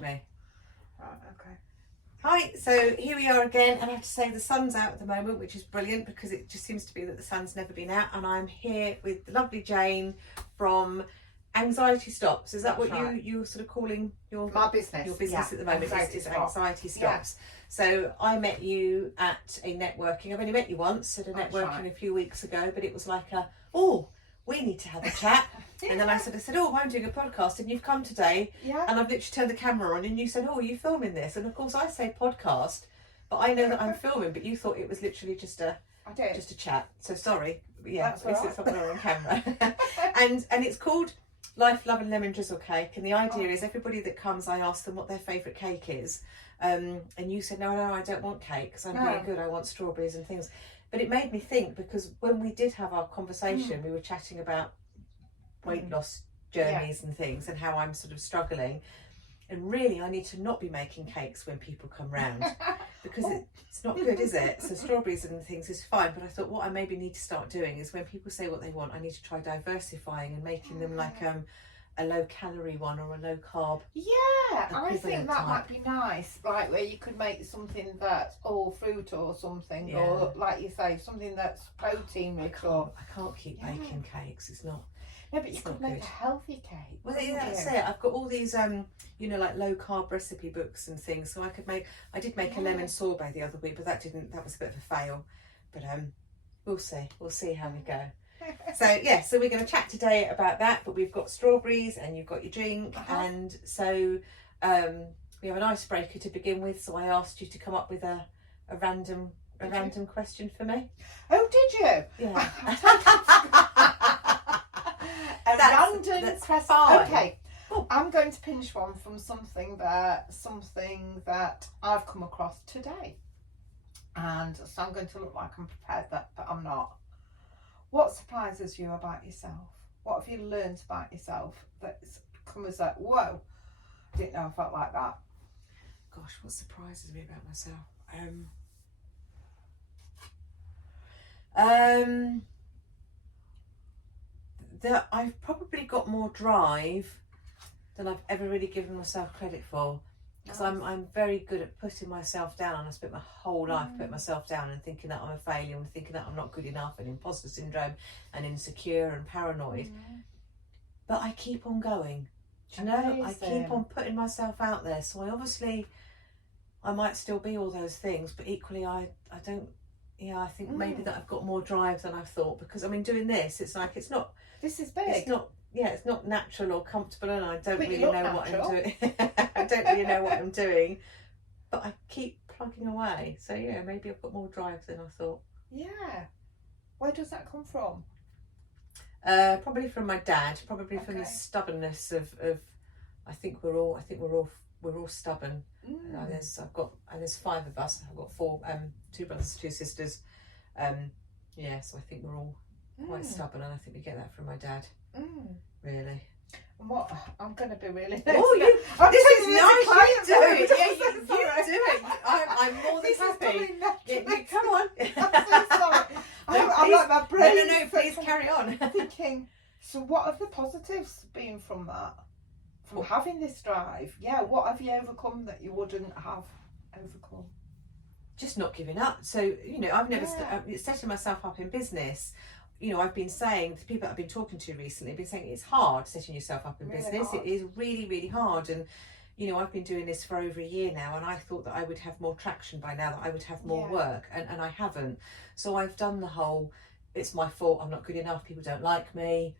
Me. Right, okay. Hi, so here we are again, and I have to say the sun's out at the moment, which is brilliant because it just seems to be that the sun's never been out, and I'm here with the lovely Jane from Anxiety Stops. Is that That's what right. you're sort of calling My business? your business at the moment? Anxiety Is Stops. Anxiety Stops. So I met you at a networking. I've only met you once at a That's networking right. a few weeks ago, but it was like we need to have a chat. And then I said, I'm doing a podcast and you've come today. Yeah. And I've literally turned the camera on and you said, are you filming this? And of course I say podcast, but I know that I'm filming, but you thought it was literally just a chat. So sorry. Yeah, That's it's all right. something on camera. and it's called Life, Love and Lemon Drizzle Cake. And the idea is everybody that comes, I ask them what their favourite cake is. And you said, no, I don't want cake because I'm being good. I want strawberries and things. But it made me think, because when we did have our conversation, we were chatting about weight loss journeys and things and how I'm sort of struggling. And really, I need to not be making cakes when people come round because it's not good, is it? So strawberries and things is fine. But I thought what I maybe need to start doing is when people say what they want, I need to try diversifying and making them like a low calorie one or a low carb. Yeah, I think that type. might be nice. Like where you could make something that's all fruit or something, or like you say, something that's protein rich. I can't keep making cakes. It's not. No, but you could make a healthy cake. Well, that's it. I've got all these, like low carb recipe books and things. So I did make a lemon sorbet the other week, but that was a bit of a fail. But we'll see how we go. So we're going to chat today about that. But we've got strawberries and you've got your drink, and so we have an icebreaker to begin with. So I asked you to come up with a random question for me. Oh, did you? Yeah. Random question. Okay. Oh. I'm going to pinch one from something that I've come across today. And so I'm going to look like I'm prepared, but I'm not. What surprises you about yourself? What have you learned about yourself that's come as that, whoa, I didn't know I felt like that? Gosh, what surprises me about myself? That I've probably got more drive than I've ever really given myself credit for, because I'm very good at putting myself down. I spent my whole life putting myself down and thinking that I'm a failure and thinking that I'm not good enough, and imposter syndrome and insecure and paranoid. But I keep on going. Do you know? I keep on putting myself out there. So I might still be all those things, but equally I don't. Yeah, I think maybe that I've got more drive than I've thought, because doing this, it's like it's not. This is big. It's not. Yeah, it's not natural or comfortable, and I don't really know what I'm doing. I I don't really know what I'm doing, but I keep plugging away. So yeah, maybe I've got more drive than I thought. Yeah. Where does that come from? Probably from my dad. Probably from the stubbornness of. I think we're all stubborn. There's 5 of us. I've got 4, 2 brothers, 2 sisters. So I think we're all quite stubborn, and I think we get that from my dad. Really. And what I'm going to be really. Oh, this is nice. You do it. Yeah, you do it. I'm more than happy. Come on. I'm so sorry. I'm like my brain. No, please carry on. Thinking. So, what have the positives been from that? From having this drive? Yeah. What have you overcome that you wouldn't have overcome? Just not giving up. So I've never setting myself up in business. I've been saying to people that I've been talking to recently, I've been saying it's hard setting yourself up in business. Hard. It is really, really hard. And, I've been doing this for over a year now, and I thought that I would have more traction by now, that I would have more work, and I haven't. So I've done the whole, it's my fault, I'm not good enough, people don't like me,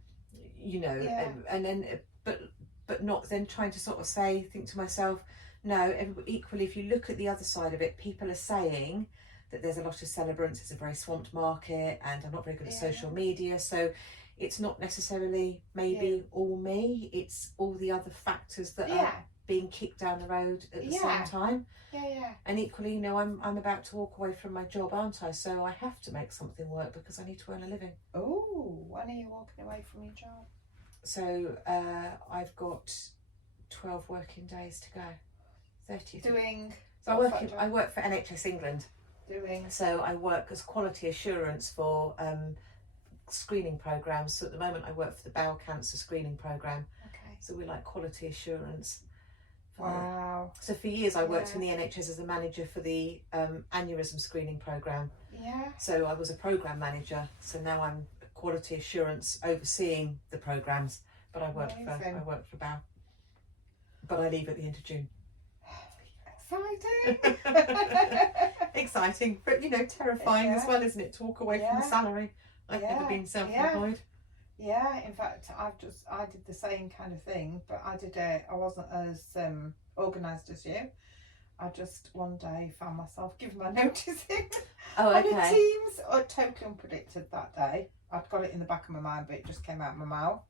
and then, but not then trying to sort of think to myself, no, equally, if you look at the other side of it, people are saying that there's a lot of celebrants, it's a very swamped market, and I'm not very good at social media, so it's not necessarily maybe all me, it's all the other factors that are being kicked down the road at the same time. And equally, I'm about to walk away from my job, aren't I? So I have to make something work because I need to earn a living. Oh, when are you walking away from your job? So I've got 12 working days to go. 30. Doing. So I work for NHS England. So I work as quality assurance for screening programs. So at the moment I work for the bowel cancer screening program. Okay. So we're like quality assurance Wow. So for years I worked in the NHS as a manager for the aneurysm screening programme. Yeah. So I was a programme manager. So now I'm quality assurance overseeing the programmes. But I work for Bow. But I leave at the end of June. Exciting. Exciting, but terrifying as well, isn't it? To walk away from the salary. I've never been self-employed. Yeah, in fact, I did the same kind of thing, but I wasn't as organised as you. I just one day found myself giving my notice in on the Teams. Totally unpredicted that day. I'd got it in the back of my mind, but it just came out of my mouth.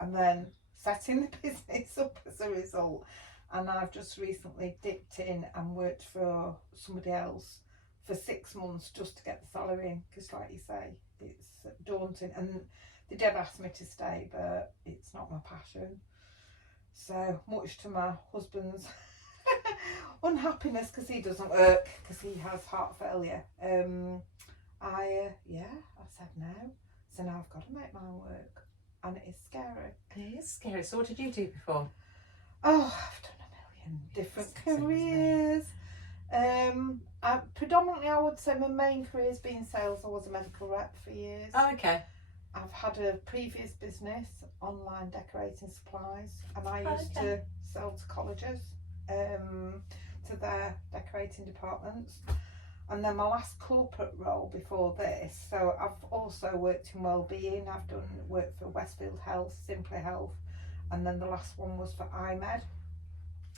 And then setting the business up as a result. And I've just recently dipped in and worked for somebody else for 6 months just to get the salary in, because like you say, it's daunting. And they did ask me to stay, but it's not my passion. So much to my husband's unhappiness, because he doesn't work, because he has heart failure. I said no. So now I've got to make mine work, and it is scary. It is scary. So what did you do before? Oh, I've done a million different careers. Predominantly, I would say my main career has been sales. I was a medical rep for years. Oh, okay. I've had a previous business, online decorating supplies, and I used to sell to colleges, to their decorating departments. And then my last corporate role before this, so I've also worked in wellbeing. I've done work for Westfield Health, Simply Health, and then the last one was for iMed,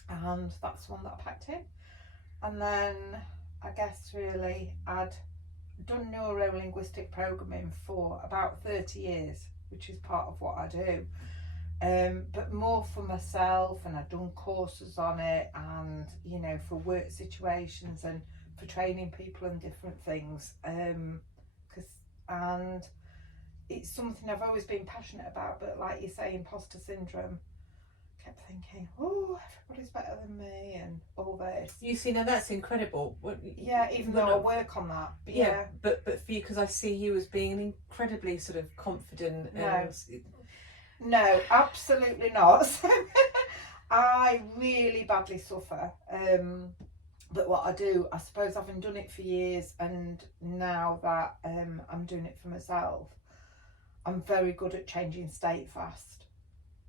and that's the one that I packed in. And then I guess really I'd done neuro-linguistic programming for about 30 years, which is part of what I do, but more for myself, and I'd done courses on it, and for work situations and for training people and different things, and it's something I've always been passionate about. But like you say, imposter syndrome, kept thinking, oh, everybody's better than me and all this. You see, now that's incredible. Even though I work on that. But but for you, because I see you as being an incredibly sort of confident. No, absolutely not. I really badly suffer. But what I do, I suppose, having done it for years, and now that I'm doing it for myself, I'm very good at changing state fast.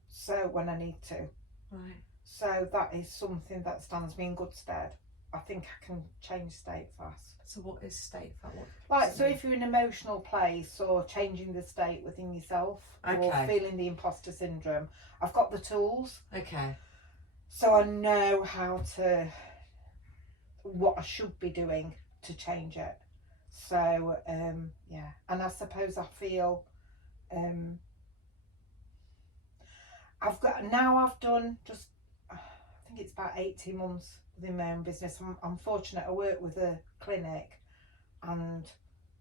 So when I need to. Right. So that is something that stands me in good stead. I think I can change state fast. So what is state fast? So if you're in an emotional place, or changing the state within yourself, or feeling the imposter syndrome, I've got the tools. Okay. So I know what I should be doing to change it. So and I suppose I feel I've done just, I think it's about 18 months within my own business. I'm fortunate. I work with a clinic, and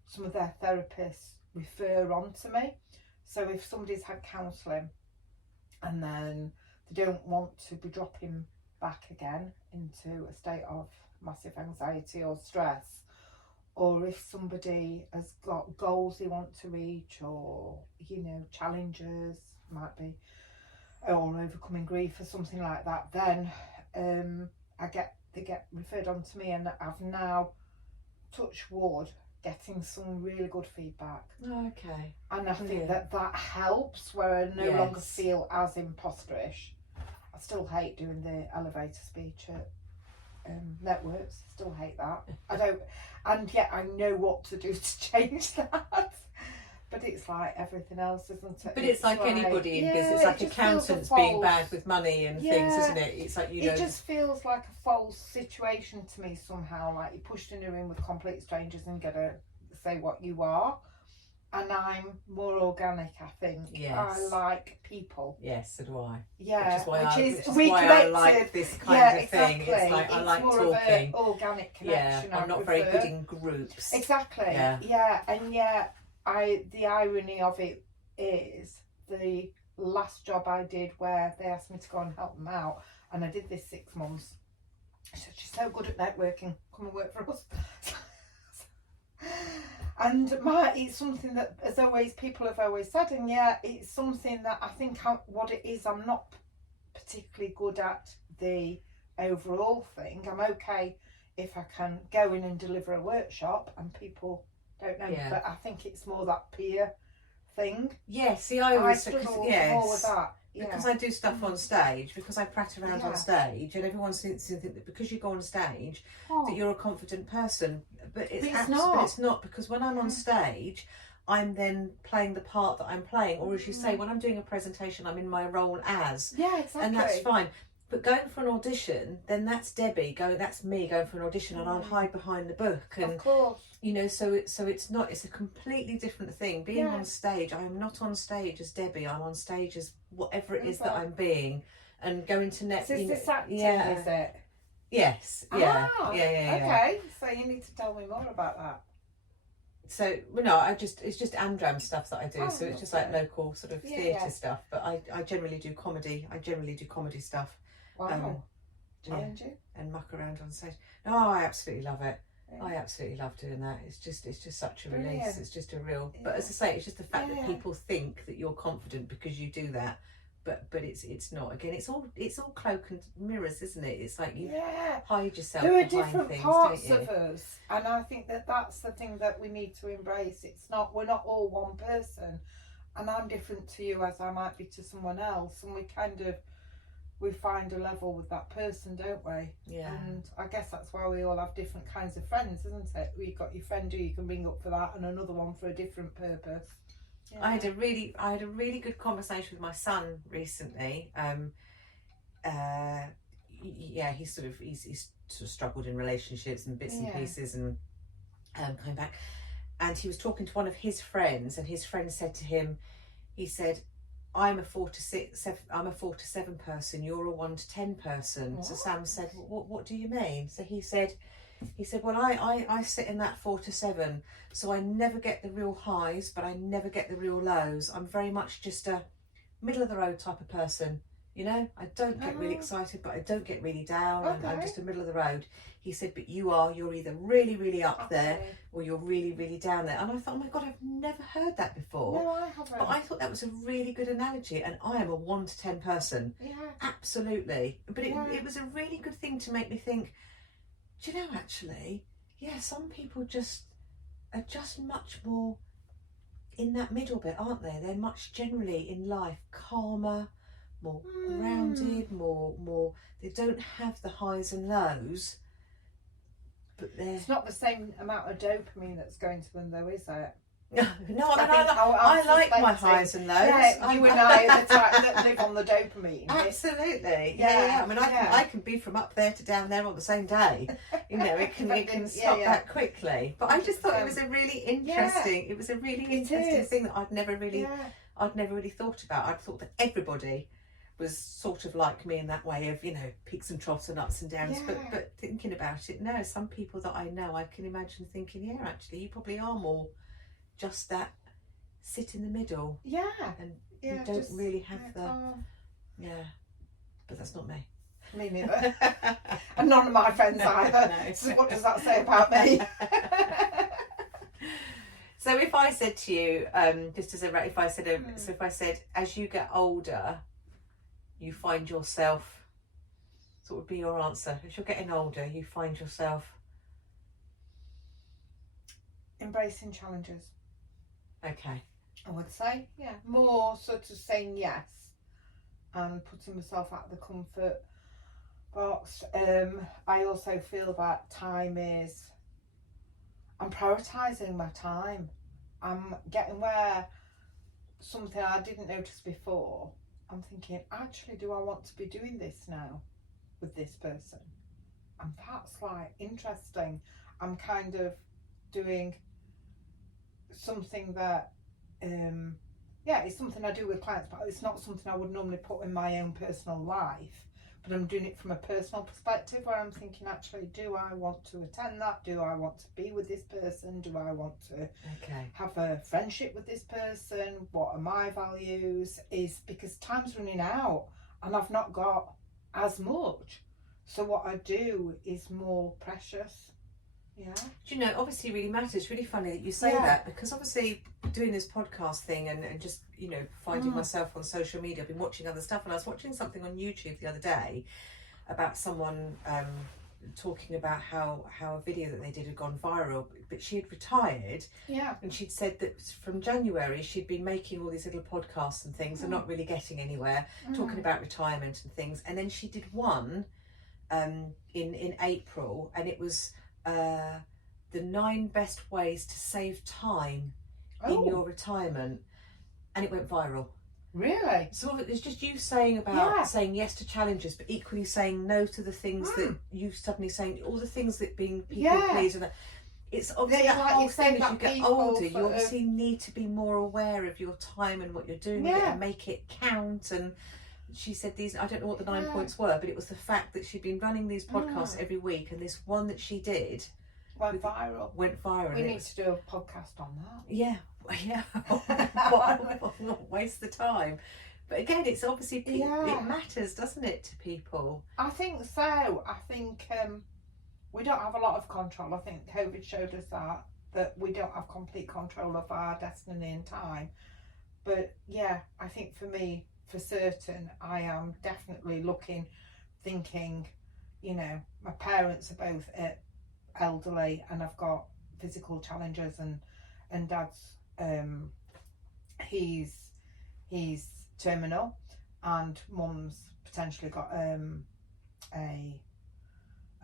some of their therapists refer on to me. So if somebody's had counselling and then they don't want to be dropping back again into a state of massive anxiety or stress, or if somebody has got goals they want to reach, or challenges, might be, or overcoming grief or something like that, then they get referred on to me, and I've now, touch wood, getting some really good feedback. Okay. And I think that helps, where I no longer feel as imposterish. I still hate doing the elevator speech at networks. Still hate that. I don't, and yet I know what to do to change that. But it's like everything else, isn't it? But it's like anybody in business, like accountants being bad with money and things, isn't it? It's like, It just feels like a false situation to me somehow, like you're pushed in a room with complete strangers and you gotta say what you are. And I'm more organic, I think. Yes. I like people. Yes, so do I. Yeah, which is why I like this kind of thing. It's like I like more talking. Of an organic connection. Yeah, I'm not very good in groups. Exactly. Yeah, and yet the irony of it is the last job I did, where they asked me to go and help them out, and I did this 6 months. I said, she's so good at networking, come and work for us. And it's something that, as always, people have always said, and it's something that I think what it is, I'm not particularly good at the overall thing. I'm okay if I can go in and deliver a workshop and people don't know, but I think it's more that peer thing. Yeah, see, I always struggle more with that. Yeah. Because I do stuff on stage, because I prat around on stage, and everyone seems to think that because you go on stage that you're a confident person, but it's not. But it's not, because when I'm on stage, I'm then playing the part that I'm playing, or as you say, when I'm doing a presentation, I'm in my role as. Yeah, exactly. And that's fine. But going for an audition, then that's Debbie that's me going for an audition, and I'll hide behind the book. And of course. you know, so it's not, it's a completely different thing. Being on stage, I am not on stage as Debbie, I'm on stage as whatever it is that I'm being. And going to net. So it's acting, is it? Yes. Yeah. Okay. So you need to tell me more about that. So, well, no, it's just Amdram stuff that I do. So it's just like local sort of theatre stuff. But I generally do comedy. I generally do comedy stuff. Wow. Challenging. And muck around on stage. Oh, I absolutely love it. Yeah. I absolutely love doing that. It's just such a release. Brilliant. It's just a real. Yeah. But as I say, it's just the fact that people think that you're confident because you do that. But it's not. Again, it's all cloak and mirrors, isn't it? It's like you hide yourself behind things, don't you? There are different parts of us, and I think that's the thing that we need to embrace. We're not all one person, and I'm different to you as I might be to someone else, and we find a level with that person, don't we? Yeah. And I guess that's why we all have different kinds of friends, isn't it? You've got your friend who you can ring up for that, and another one for a different purpose. Yeah. I had a really good conversation with my son recently. He's sort of struggled in relationships and bits and pieces, and coming back. And he was talking to one of his friends, and his friend said to him, he said, I'm a 4 to 7 person. You're a 1 to 10 person. What? So Sam said, what do you mean? So he said, well, I sit in that 4 to 7, so I never get the real highs, but I never get the real lows. I'm very much just a middle of the road type of person. You know, I don't get really excited, but I don't get really down. Okay. I'm just a middle of the road. He said, but you're either really, really up there, or you're really, really down there. And I thought, oh my God, I've never heard that before. No, I haven't. But I thought that was a really good analogy. And I am a 1 to 10 person. Yeah. Absolutely. But it was a really good thing to make me think, do you know, actually, some people are just much more in that middle bit, aren't they? They're much generally in life calmer, more grounded, more they don't have the highs and lows, but it's not the same amount of dopamine that's going to them, though, is it? No, I like my highs and lows. Yeah, you and I are the type that live on the dopamine. Absolutely. Yeah. I mean, I can be from up there to down there on the same day. You know, it can stop that quickly. But I just thought it was a really interesting. It was a really interesting thing that I'd never really thought about. I'd thought that everybody was sort of like me in that way of, you know, peaks and troughs and ups and downs. But thinking about it, no, some people that I know, I can imagine thinking, actually, you probably are more just that sit in the middle. Yeah. And you don't really have but that's not me. Me neither. And none of my friends either. No. So what does that say about me? So if I said to you, if I said, as you get older, you find yourself, so what would be your answer? As you're getting older, you find yourself embracing challenges. Okay. I would say, more sort of saying yes and putting myself out of the comfort box. I also feel that I'm prioritising my time. I'm getting where something I didn't notice before, I'm thinking, actually, do I want to be doing this now with this person? And that's like interesting. I'm kind of doing something that it's something I do with clients, but it's not something I would normally put in my own personal life. But I'm doing it from a personal perspective, where I'm thinking, actually, do I want to attend that? Do I want to be with this person? Do I want to have a friendship with this person? What are my values? Is because time's running out and I've not got as much. So what I do is more precious. Yeah. Do you know, obviously it really matters. It's really funny that you say that, because obviously doing this podcast thing and just, you know, finding myself on social media, I've been watching other stuff, and I was watching something on YouTube the other day, about someone talking about how a video that they did had gone viral, but she had retired. Yeah. And she'd said that from January she'd been making all these little podcasts and things and not really getting anywhere, talking about retirement and things. And then she did one in April, and it was the 9 best ways to save time in your retirement, and it went viral. Really? Some of it is just you saying about saying yes to challenges, but equally saying no to the things that you suddenly saying, all the things that being people please, and it's obviously that whole thing as you get older, you obviously need to be more aware of your time and what you're doing with it and make it count. And she said these, I don't know what the 9 points were, but it was the fact that she'd been running these podcasts every week, and this one that she did went viral. We need to do a podcast on that. Yeah. What waste the time. But again, it's obviously it matters, doesn't it, to people? I think so. I think we don't have a lot of control. I think COVID showed us that we don't have complete control of our destiny and time. But yeah, I think for me, for certain, I am definitely thinking, you know, my parents are both elderly, and I've got physical challenges, and Dad's he's terminal, and Mum's potentially got an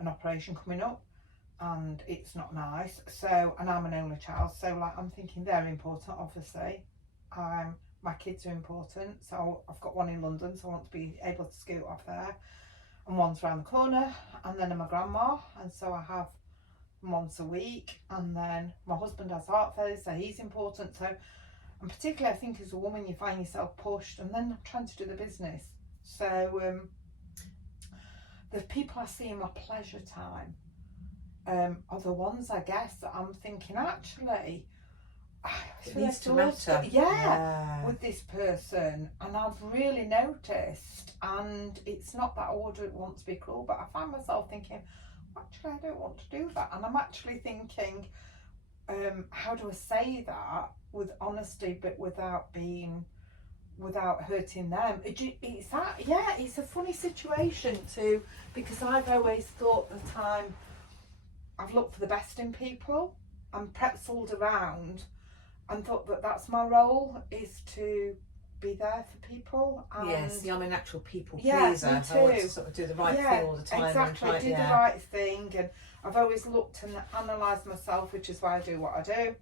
operation coming up, and it's not nice. So, and I'm an only child, so like I'm thinking they're important, obviously. My kids are important, so I've got one in London, so I want to be able to scoot off there, and one's around the corner, and then I'm a grandma, and so I have once a week, and then my husband has heart failure, so he's important. So, and particularly I think as a woman you find yourself pushed, and then I'm trying to do the business. So the people I see in my pleasure time are the ones, I guess, that I'm thinking actually it needs to matter. With this person, and I've really noticed, and it's not that I would want to be cruel, but I find myself thinking, actually, I don't want to do that. And I'm actually thinking, how do I say that with honesty, but without hurting them? It's a funny situation too, because I've always thought the time I've looked for the best in people and pretzeled around and thought that that's my role, is to be there for people. And yes, I'm a natural people pleaser. Me too. I want to sort of do the right thing all the time. Exactly, and do the right thing. And I've always looked and analysed myself, which is why I do what I do.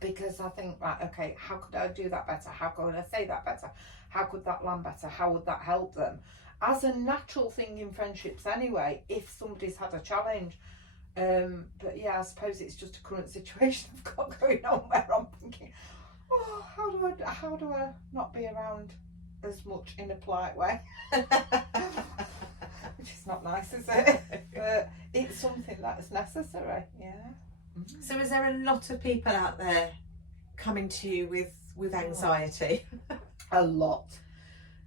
Because I think, right, okay, how could I do that better? How could I say that better? How could that land better? How would that help them? As a natural thing in friendships anyway, if somebody's had a challenge. But yeah, I suppose it's just a current situation I've got going on where I'm thinking, oh, how do I not be around as much in a polite way? Which is not nice, is it? But it's something that is necessary. So is there a lot of people out there coming to you with anxiety? A lot.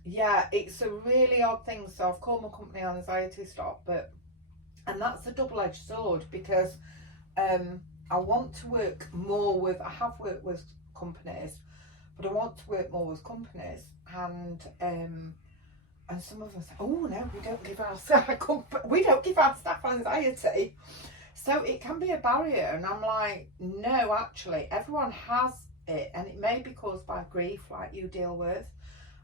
Yeah, it's a really odd thing. So I've called my company Anxiety Stop, and that's a double-edged sword, because I want to work more with, I have worked with companies, but I want to work more with companies, and some of them say, oh no, we don't give our staff anxiety. So it can be a barrier, and I'm like, no, actually, everyone has it, and it may be caused by grief, like you deal with,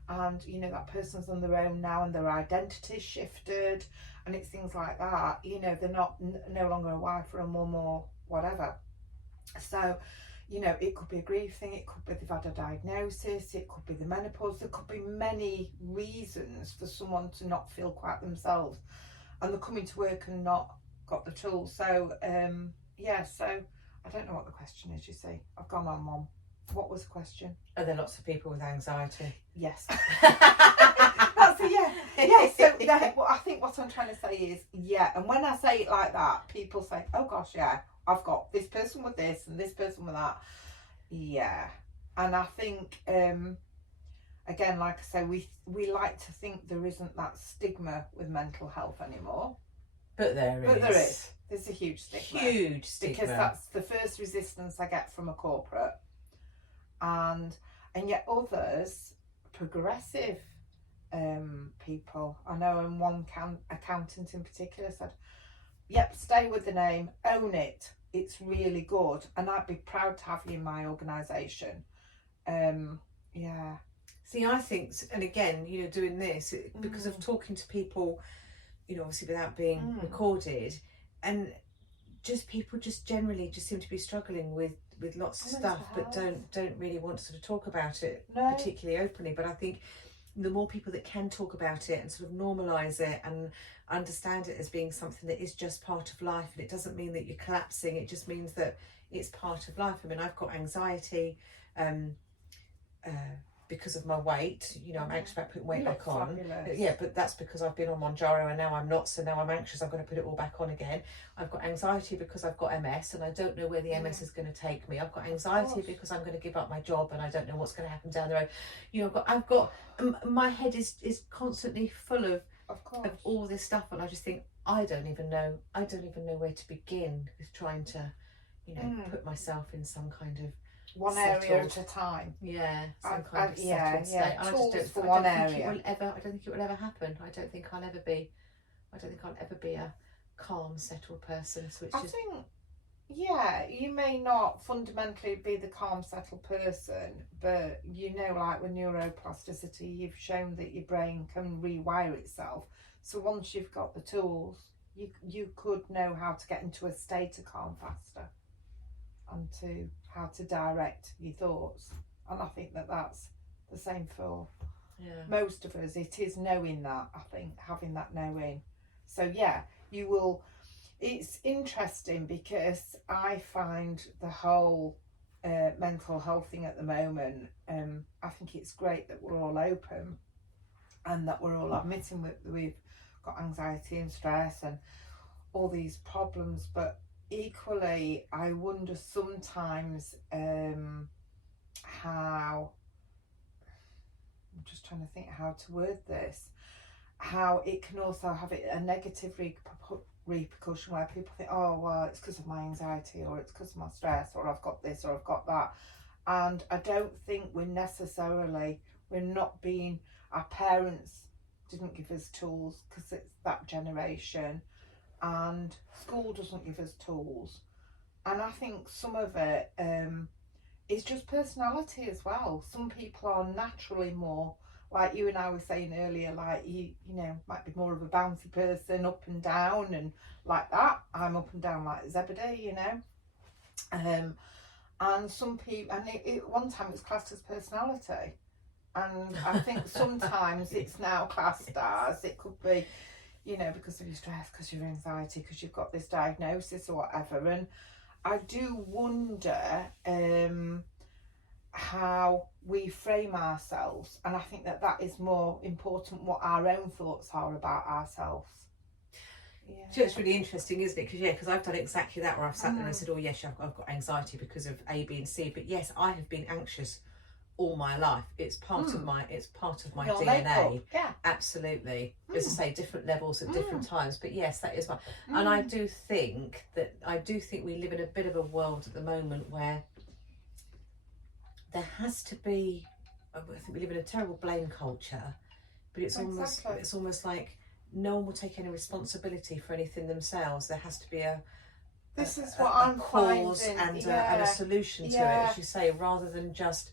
and you know that person's on their own now, and their identity's shifted, and it's things like that. You know, they're no longer a wife or a mum or whatever. So, you know, it could be a grief thing, it could be they've had a diagnosis, it could be the menopause, there could be many reasons for someone to not feel quite themselves, and they're coming to work and not got the tools. So so I don't know what the question is, you see. I've gone on, Mum. What was the question? Are there lots of people with anxiety? Yes. That's a yeah. Yeah, so well, I think what I'm trying to say is, yeah, and when I say it like that, people say, oh gosh, yeah, I've got this person with this and this person with that. Yeah. And I think again, like I say, we like to think there isn't that stigma with mental health anymore. But there is. There's a huge stigma. Huge stigma. Because that's the first resistance I get from a corporate. And yet others, progressive people. I know, and one accountant in particular said, yep, stay with the name, own it, it's really good, and I'd be proud to have you in my organisation. Yeah. See, I think, and again, you know, doing this because of talking to people, you know, obviously without being recorded, and just people just generally just seem to be struggling with lots of stuff, but don't really want to sort of talk about it particularly openly. But I think the more people that can talk about it and sort of normalise it and understand it as being something that is just part of life, and it doesn't mean that you're collapsing, it just means that it's part of life. I mean, I've got anxiety because of my weight, you know, I'm anxious about putting weight back on. Yeah, but that's because I've been on Monjaro and now I'm not, so now I'm anxious, I've got to put it all back on again. I've got anxiety because I've got MS and I don't know where the MS is going to take me. I've got anxiety because I'm going to give up my job and I don't know what's going to happen down the road. You know, I've got my head is constantly full of all this stuff, and I just think I don't even know where to begin with trying to, you know, put myself in some kind of one settled area at a time. Yeah, some kind of settled state. And I just don't think it will ever happen. I don't think I'll ever be a calm, settled person. So it's just... think, yeah, you may not fundamentally be the calm, settled person, but you know, like with neuroplasticity, you've shown that your brain can rewire itself. So once you've got the tools, you could know how to get into a state of calm faster, and to how to direct your thoughts. And I think that that's the same for most of us. It is knowing that, I think, having that knowing. So yeah, you will. It's interesting because I find the whole mental health thing at the moment, I think it's great that we're all open and that we're all admitting that we've got anxiety and stress and all these problems, but equally I wonder sometimes how, I'm just trying to think how to word this, how it can also have a negative repercussion where people think, oh well, it's because of my anxiety, or it's because of my stress, or I've got this or I've got that. And I don't think we're not being, our parents didn't give us tools because it's that generation, and school doesn't give us tools. And I think some of it is just personality as well. Some people are naturally more, like you and I were saying earlier, like you know, might be more of a bouncy person, up and down and like that. I'm up and down like Zebedee, you know. And some people, and one time it was classed as personality, and I think sometimes it's now classed as, it could be, you know, because of your stress, because of your anxiety, because you've got this diagnosis or whatever. And I do wonder how we frame ourselves, and I think that is more important, what our own thoughts are about ourselves. Yeah. So it's really interesting, isn't it? Because I've done exactly that, where I've sat there and I said, oh yes, I've got anxiety because of A, B and C, but yes, I have been anxious all my life. It's part of my your DNA makeup. Yeah, absolutely. As I say, different levels at different times, but yes, that is one. And I do think we live in a bit of a world at the moment where there has to be, I think we live in a terrible blame culture, but it's almost like no one will take any responsibility for anything themselves. There has to be a cause and a solution to it, as you say, rather than just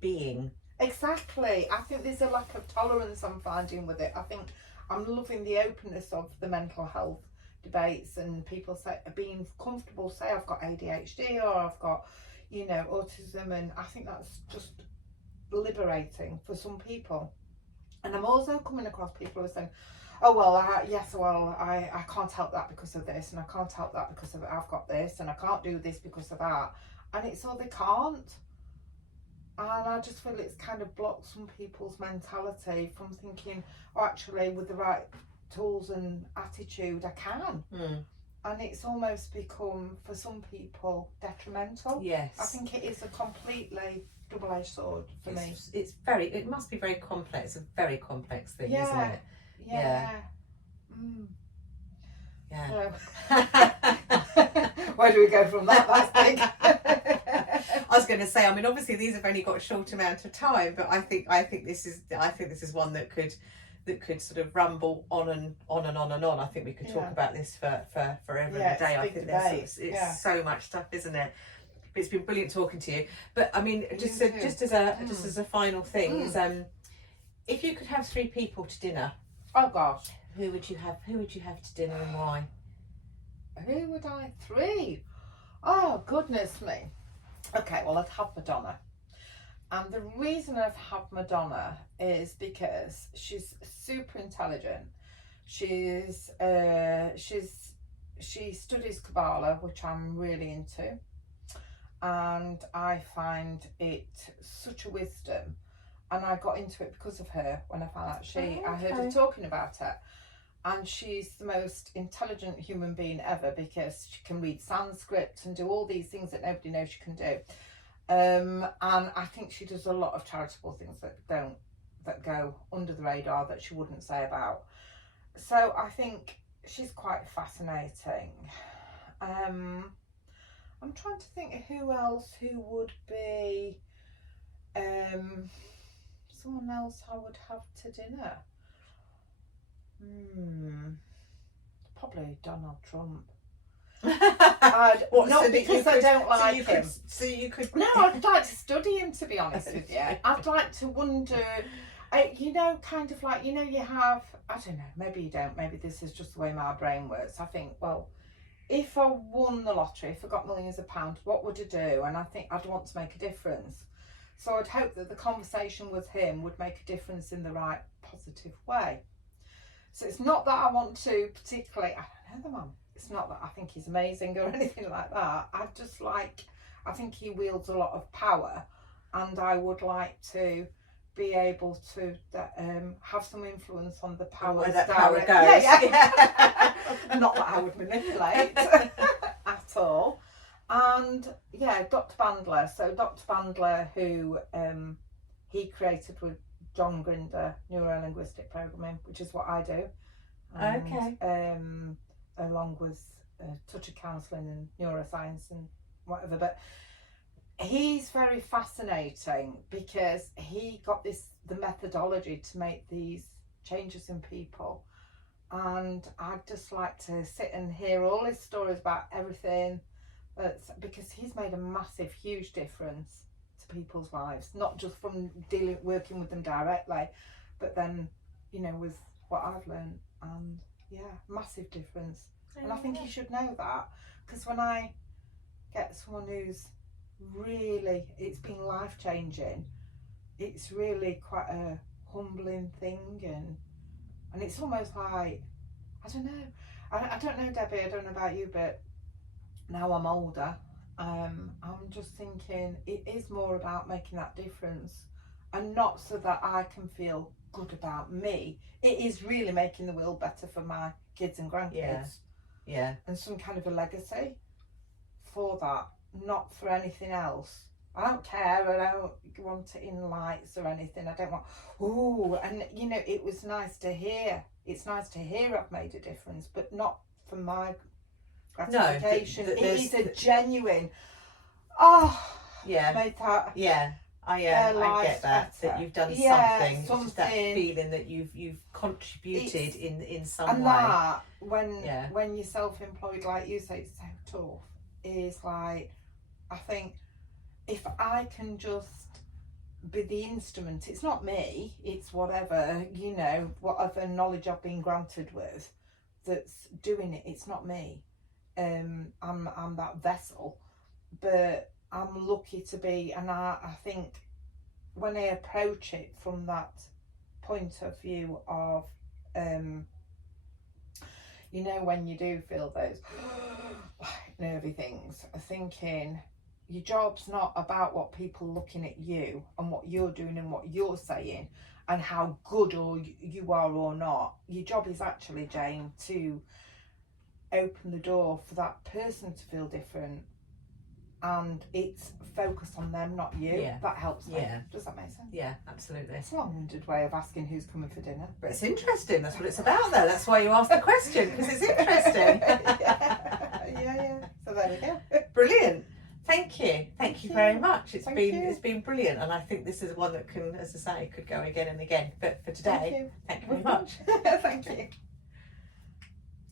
being. Exactly. I think there's a lack of tolerance I'm finding with it. I think I'm loving the openness of the mental health debates, and people being comfortable say I've got ADHD or I've got, you know, autism, and I think that's just liberating for some people. And I'm also coming across people who are saying, oh well, I can't help that because of this, and I can't help that because of I've got this, and I can't do this because of that. And it's all they can't. And I just feel it's kind of blocked some people's mentality from thinking, oh, actually, with the right tools and attitude, I can. And it's almost become, for some people, detrimental. Yes. I think it is a completely double-edged sword for me. It must be very complex, a very complex thing, isn't it? Yeah. Yeah. So, where do we go from that? That's big. I was going to say, I mean, obviously these have only got a short amount of time, but I think this is one that could sort of rumble on and on and on and on. I think we could talk about this for forever and a day. I think it's so much stuff, isn't it? But it's been brilliant talking to you. But I mean, just as a final thing is, if you could have 3 people to dinner, oh gosh, who would you have to dinner and why? Who would I? 3? Oh goodness me. Okay, well, I'd have Madonna. And the reason I've had Madonna is because she's super intelligent. She studies Kabbalah, which I'm really into, and I find it such a wisdom. And I got into it because of her when I found out I heard her talking about it. And she's the most intelligent human being ever, because she can read Sanskrit and do all these things that nobody knows she can do. And I think she does a lot of charitable things that go under the radar that she wouldn't say about. So I think she's quite fascinating. I'm trying to think who would be someone else I would have to dinner. Probably Donald Trump. Because I don't like him. So you could. No, I'd like to study him, to be honest with you. I'd like to wonder, kind of like, you have, I don't know, maybe you don't, maybe this is just the way my brain works. I think, well, if I won the lottery, if I got millions of pounds, what would I do? And I think I'd want to make a difference. So I'd hope that the conversation with him would make a difference in the right, positive way. So it's not that I want to particularly, I don't know the man. It's not that I think he's amazing or anything like that. I think he wields a lot of power, and I would like to be able to have some influence on the power. Where that power goes. Yeah. Not that I would manipulate at all. And Dr. Bandler. So Dr. Bandler, who he created with John Grinder, neuro-linguistic programming, which is what I do. And, along with touch of counselling and neuroscience and whatever. But he's very fascinating because he got the methodology to make these changes in people. And I'd just like to sit and hear all his stories about everything, because he's made a massive, huge difference to people's lives, not just from working with them directly, but then, with what I've learned. And massive difference. And I think you should know that, because when I get someone who's really, it's been life-changing, it's really quite a humbling thing, and it's almost like, I don't know, I don't know, Debbie, I don't know about you, but now I'm older, I'm just thinking it is more about making that difference, and not so that I can feel good about me. It is really making the world better for my kids and grandkids. Yeah. And some kind of a legacy for that, not for anything else. I don't care, I don't want it in lights or anything. I don't want, and it was nice to hear. It's nice to hear I've made a difference, but not for my gratification. No, it is a genuine, made that. Yeah. I get that you've done something. Just that feeling that you've contributed in some and way. And that when you're self-employed, like you say, it's so tough. Is like, I think if I can just be the instrument, it's not me. It's whatever whatever knowledge I've been granted with that's doing it. It's not me. I'm that vessel, but I'm lucky to be, and I think when I approach it from that point of view of, when you do feel those nervy things, thinking your job's not about what people are looking at you and what you're doing and what you're saying and how good you are or not. Your job is actually, Jane, to open the door for that person to feel different, and it's focused on them, not you. That helps me. Does that make sense? Yeah, absolutely. It's a long-winded way of asking who's coming for dinner, but it's interesting. That's what it's about, though. That's why you asked the question, because it's interesting. yeah. So there we go. Brilliant. Thank you you very much. Thank It's been brilliant, and I think this is one that can, as I say, could go again and again. But for today, thank you very much. Thank you.